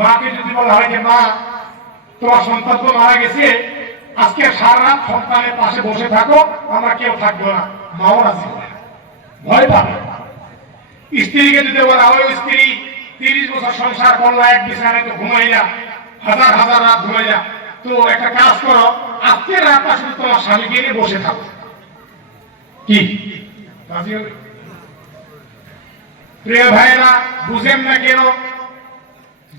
মাকে যদি বলা হয় যে মা, তোমার সন্তান তো মারা গেছে, আজকে সারা রাত সন্তানের পাশে বসে থাকো, আমরা কেউ থাকব না। মাও রাজি ভয় পাবে স্ত্রীকে যদি বলা হয় স্ত্রী, তিরিশ বছর সংসার করলা, এক বিছানায় তো ঘুমাইলা হাজার হাজার রাত ঘুমাইলা তো একটা কাজ করো আজকে রাতটা শুধু তোমার স্বামীকে নিয়ে বসে থাকো। কি? প্রিয় ভাইরা বুঝেন না কেন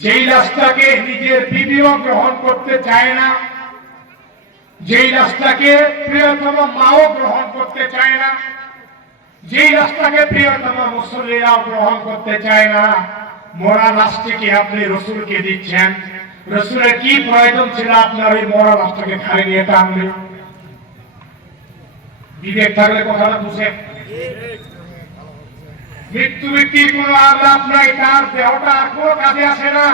যেই রাস্তাকে নিজের বিবিও গ্রহণ করতে চায় না, যেই রাস্তাকে প্রিয়তম মাও গ্রহণ করতে চায় না, যেই রাস্তাকে প্রিয়তম মুসল্লিরাও গ্রহণ করতে চায় না, মরা রাষ্ট্রকে আপনি রসুলকে দিচ্ছেন। রসুলের কি প্রয়োজন ছিল আপনার ওই মরা রাষ্ট্রকে খালি নিয়ে টানলে? বিবেক থাকলে কথাটা বুঝে। মৃত্যু ব্যক্তির কোনো আর লাভ নাই, তার দেহটা আর কোনো কাজে আসে না।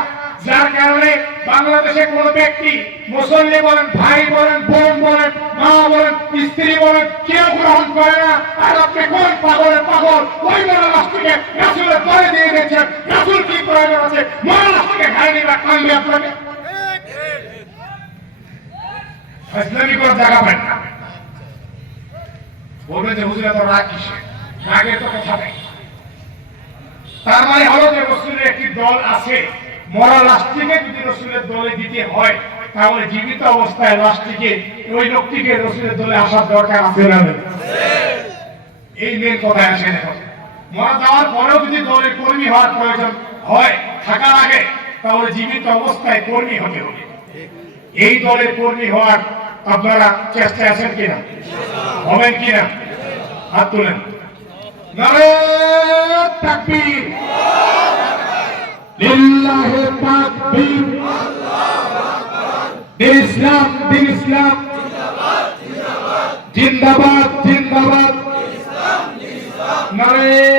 যার কারণে বাংলাদেশে কোন ব্যক্তি মুসল্লি বলেন, ভাই বলেন, বোন বলেন, মা বলেন, স্ত্রী বলেন, কেউ গ্রহণ করে না। আর আপনি কোন পাগলের পাগল? ওই মরা রাষ্ট্রকে রাসুলের পরে দিয়ে দিয়েছেন। রাসুল কি প্রয়োজন আছে? মরা রাষ্ট্রকে ঘাড়ে নিয়ে কানবে আপনাকে। ইসলামী জায়গা পায় না। বলবেন যে, হুজুরে তো রাগ কিসে রাগের তো কথা নেই তার মানে হলো যে রসুলের একটি দল আছে, মরা লাশটিকে যদি রসুলের দলে দিতে হয়, তাহলে জীবিত অবস্থায় ওই লোকটিকে রসুলের দলে আসার দরকার আছে না এই মেন কথায় মরা যাওয়ার পরেও যদি দলের কর্মী হওয়ার প্রয়োজন হয়, থাকার আগে, তাহলে জীবিত অবস্থায় কর্মী হতে হবে। এই দলের কর্মী হওয়ার আপনারা চেষ্টায় আছেন কিনা? হবেন কিনা? হাত তুলেন। নারে তাকবীর। লিল্লাহে তাকবীর দিন ইসলাম দিন ইসলাম। জিন্দাবাদ জিন্দাবাদ। নারে